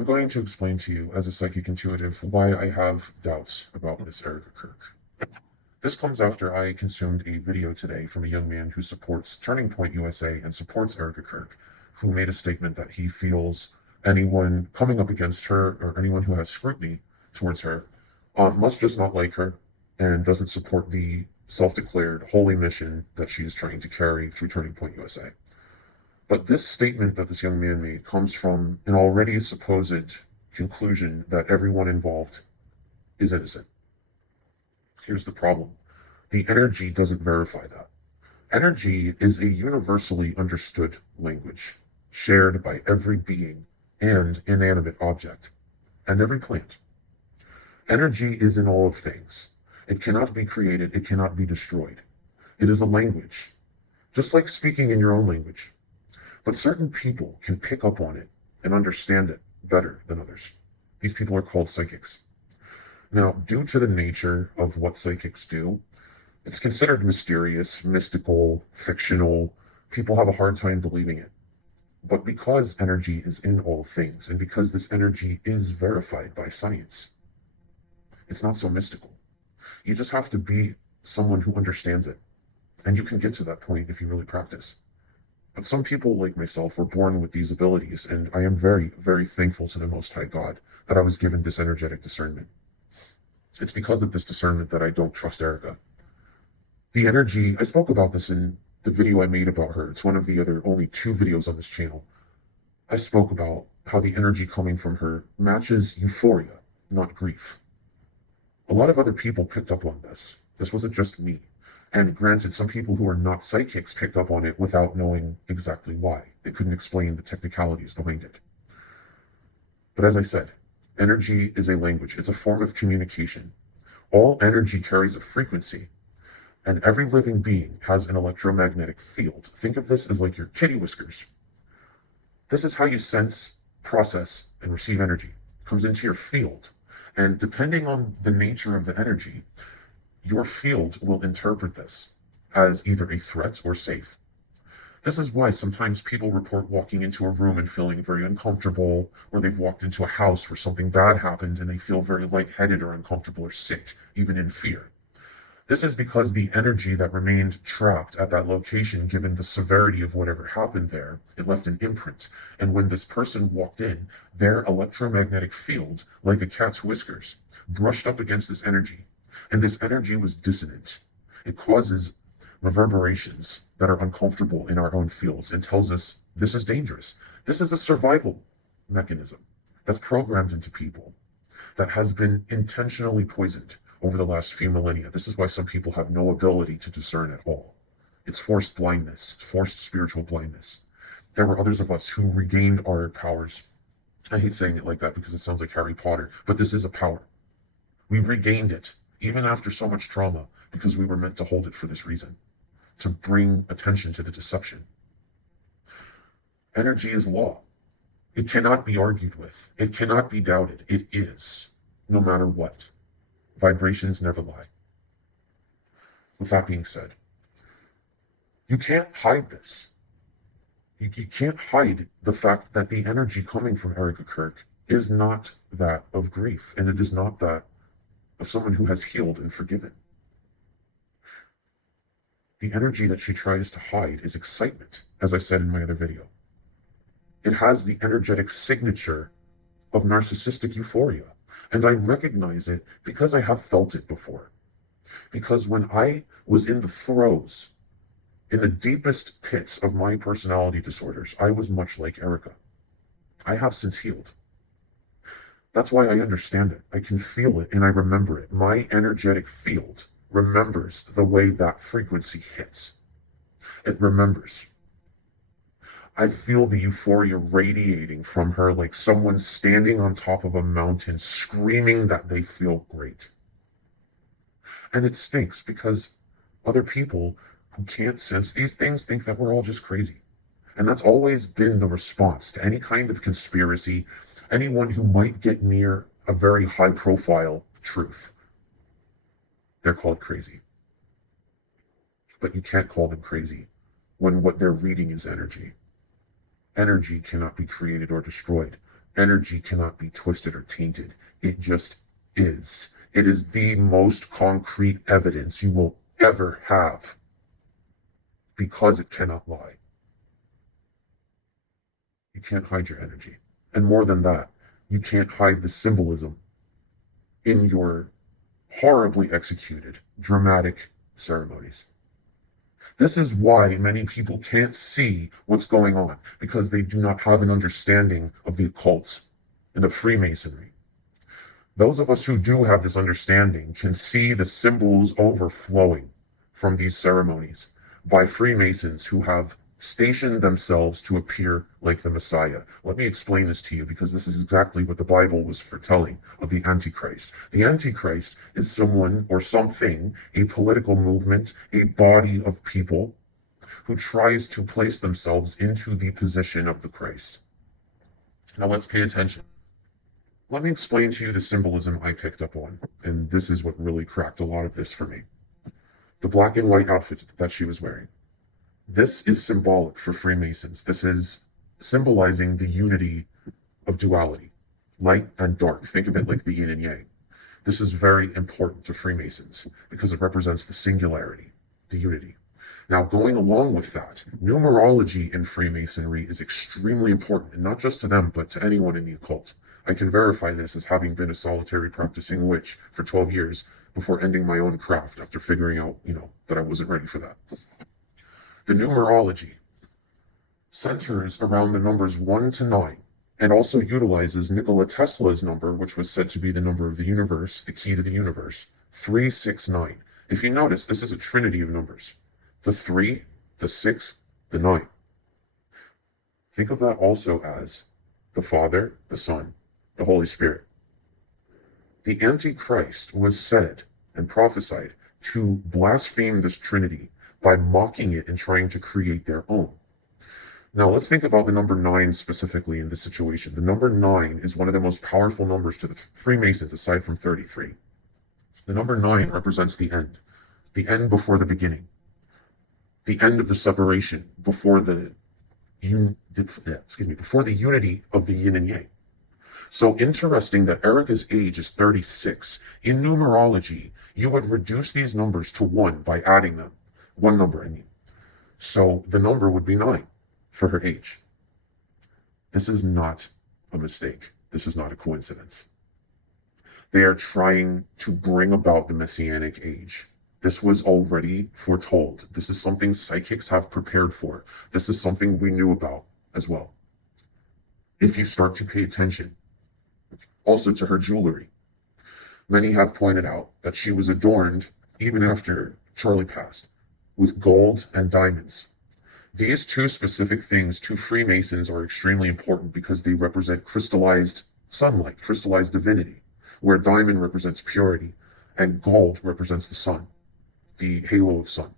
I'm going to explain to you, as a psychic intuitive, why I have doubts about Miss Erika Kirk. This comes after I consumed a video today from a young man who supports Turning Point USA and supports Erika Kirk, who made a statement that he feels anyone coming up against her or anyone who has scrutiny towards her must just not like her and doesn't support the self-declared holy mission that she is trying to carry through Turning Point USA. But this statement that this young man made comes from an already supposed conclusion that everyone involved is innocent. Here's the problem. The energy doesn't verify that. Energy is a universally understood language, shared by every being and inanimate object, and every plant. Energy is in all of things. It cannot be created, it cannot be destroyed. It is a language, just like speaking in your own language. But certain people can pick up on it and understand it better than others. These people are called psychics. Now, due to the nature of what psychics do, it's considered mysterious, mystical, fictional. People have a hard time believing it. But because energy is in all things, and because this energy is verified by science, it's not so mystical. You just have to be someone who understands it. And you can get to that point if you really practice. But some people, like myself, were born with these abilities, and I am very, very thankful to the Most High God that I was given this energetic discernment. It's because of this discernment that I don't trust Erika. The energy, I spoke about this in the video I made about her. It's one of the other only 2 videos on this channel. I spoke about how the energy coming from her matches euphoria, not grief. A lot of other people picked up on this. This wasn't just me. And granted, some people who are not psychics picked up on it without knowing exactly why. They couldn't explain the technicalities behind it. But as I said, energy is a language. It's a form of communication. All energy carries a frequency, and every living being has an electromagnetic field. Think of this as like your kitty whiskers. This is how you sense, process, and receive energy. It comes into your field. And depending on the nature of the energy, your field will interpret this as either a threat or safe. This is why sometimes people report walking into a room and feeling very uncomfortable, or they've walked into a house where something bad happened and they feel very lightheaded or uncomfortable or sick, even in fear. This is because the energy that remained trapped at that location, given the severity of whatever happened there, it left an imprint. And when this person walked in, their electromagnetic field, like a cat's whiskers, brushed up against this energy. And this energy was dissonant. It causes reverberations that are uncomfortable in our own fields and tells us this is dangerous. This is a survival mechanism that's programmed into people that has been intentionally poisoned over the last few millennia. This is why some people have no ability to discern at all. It's forced blindness, forced spiritual blindness. There were others of us who regained our powers. I hate saying it like that because it sounds like Harry Potter, but this is a power. We regained it, even after so much trauma, because we were meant to hold it for this reason, to bring attention to the deception. Energy is law. It cannot be argued with. It cannot be doubted. It is, no matter what. Vibrations never lie. With that being said, you can't hide this. You can't hide the fact that the energy coming from Erika Kirk is not that of grief, and it is not that of someone who has healed and forgiven. The energy that she tries to hide is excitement, as I said in my other video. It has the energetic signature of narcissistic euphoria, and I recognize it because I have felt it before. Because when I was in the throes, in the deepest pits of my personality disorders, I was much like Erika. I have since healed. That's why I understand it. I can feel it and I remember it. My energetic field remembers the way that frequency hits. It remembers. I feel the euphoria radiating from her like someone standing on top of a mountain screaming that they feel great. And it stinks because other people who can't sense these things think that we're all just crazy. And that's always been the response to any kind of conspiracy, anyone who might get near a very high profile truth. They're called crazy. But you can't call them crazy when what they're reading is energy. Energy cannot be created or destroyed. Energy cannot be twisted or tainted. It just is. It is the most concrete evidence you will ever have because it cannot lie. You can't hide your energy. And more than that, you can't hide the symbolism in your horribly executed, dramatic ceremonies. This is why many people can't see what's going on, because they do not have an understanding of the occult and of Freemasonry. Those of us who do have this understanding can see the symbols overflowing from these ceremonies by Freemasons who have stationed themselves to appear like the Messiah. Let me explain this to you, because this is exactly what the Bible was foretelling of the Antichrist. The Antichrist is someone or something, a political movement, a body of people who tries to place themselves into the position of the Christ. Now let's pay attention. Let me explain to you the symbolism I picked up on, and this is what really cracked a lot of this for me. The black and white outfit that she was wearing. This is symbolic for Freemasons. This is symbolizing the unity of duality, light and dark. Think of it like the yin and yang. This is very important to Freemasons because it represents the singularity, the unity. Now, going along with that, numerology in Freemasonry is extremely important, and not just to them, but to anyone in the occult. I can verify this as having been a solitary practicing witch for 12 years before ending my own craft after figuring out, that I wasn't ready for that. The numerology centers around the numbers 1 to 9 and also utilizes Nikola Tesla's number, which was said to be the number of the universe, the key to the universe, 369. If you notice, this is a trinity of numbers. The 3, the 6, the 9. Think of that also as the Father, the Son, the Holy Spirit. The Antichrist was said and prophesied to blaspheme this trinity by mocking it and trying to create their own. Now, let's think about the number 9 specifically in this situation. The number 9 is one of the most powerful numbers to the Freemasons, aside from 33. The number 9 represents the end before the beginning, the end of the separation, before the unity of the yin and yang. So interesting that Erika's age is 36. In numerology, you would reduce these numbers to 1 by adding them. One number, I mean. So the number would be 9 for her age. This is not a mistake. This is not a coincidence. They are trying to bring about the Messianic age. This was already foretold. This is something psychics have prepared for. This is something we knew about as well. If you start to pay attention, also to her jewelry. Many have pointed out that she was adorned, even after Charlie passed, with gold and diamonds. These two specific things to Freemasons are extremely important because they represent crystallized sunlight, crystallized divinity, where diamond represents purity and gold represents the sun, the halo of sun.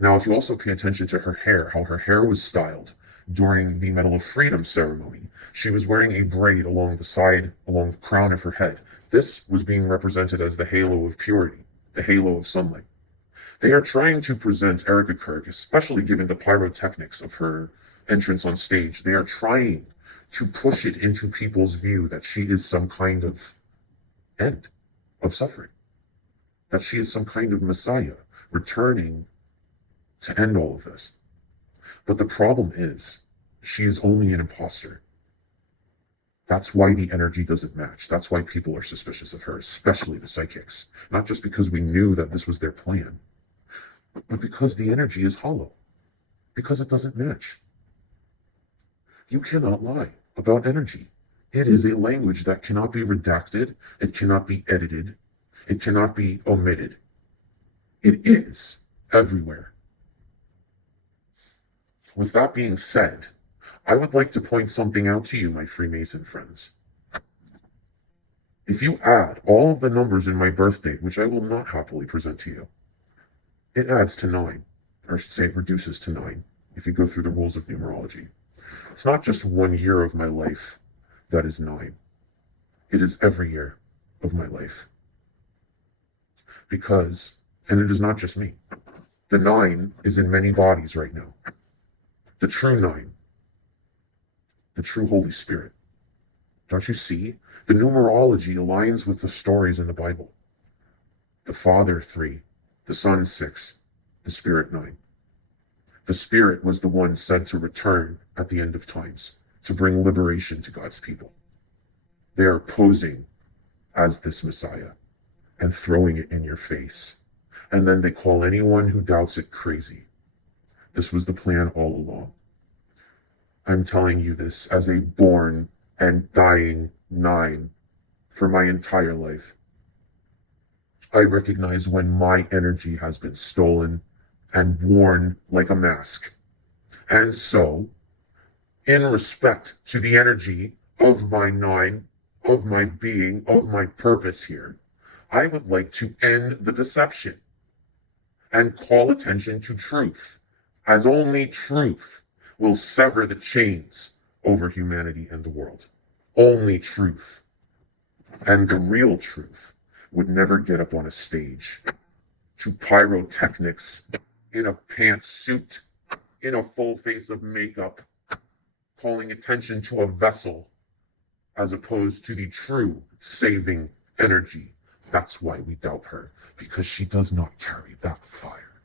Now, if you also pay attention to her hair, how her hair was styled during the Medal of Freedom ceremony, she was wearing a braid along the side, along the crown of her head. This was being represented as the halo of purity, the halo of sunlight. They are trying to present Erika Kirk, especially given the pyrotechnics of her entrance on stage, they are trying to push it into people's view that she is some kind of end of suffering, that she is some kind of Messiah returning to end all of this. But the problem is, she is only an imposter. That's why the energy doesn't match. That's why people are suspicious of her, especially the psychics. Not just because we knew that this was their plan, but because the energy is hollow, because it doesn't match. You cannot lie about energy. It is a language that cannot be redacted, it cannot be edited, it cannot be omitted. It is everywhere. With that being said, I would like to point something out to you, my Freemason friends. If you add all of the numbers in my birth date, which I will not happily present to you, it adds to 9, or I should say it reduces to 9, if you go through the rules of numerology. It's not just 1 year of my life that is 9. It is every year of my life. Because, and it is not just me, the 9 is in many bodies right now. The true 9, the true Holy Spirit, Don't you see? The numerology aligns with the stories in the Bible. The Father 3, the Son 6, the Spirit 9. The Spirit was the one said to return at the end of times, to bring liberation to God's people. They are posing as this Messiah and throwing it in your face. And then they call anyone who doubts it crazy. This was the plan all along. I'm telling you this as a born and dying 9 for my entire life. I recognize when my energy has been stolen and worn like a mask. And so, in respect to the energy of my 9, of my being, of my purpose here, I would like to end the deception and call attention to truth, as only truth will sever the chains over humanity and the world. Only truth. And the real truth would never get up on a stage to pyrotechnics in a pantsuit, in a full face of makeup, calling attention to a vessel as opposed to the true saving energy. That's why we doubt her, because she does not carry that fire.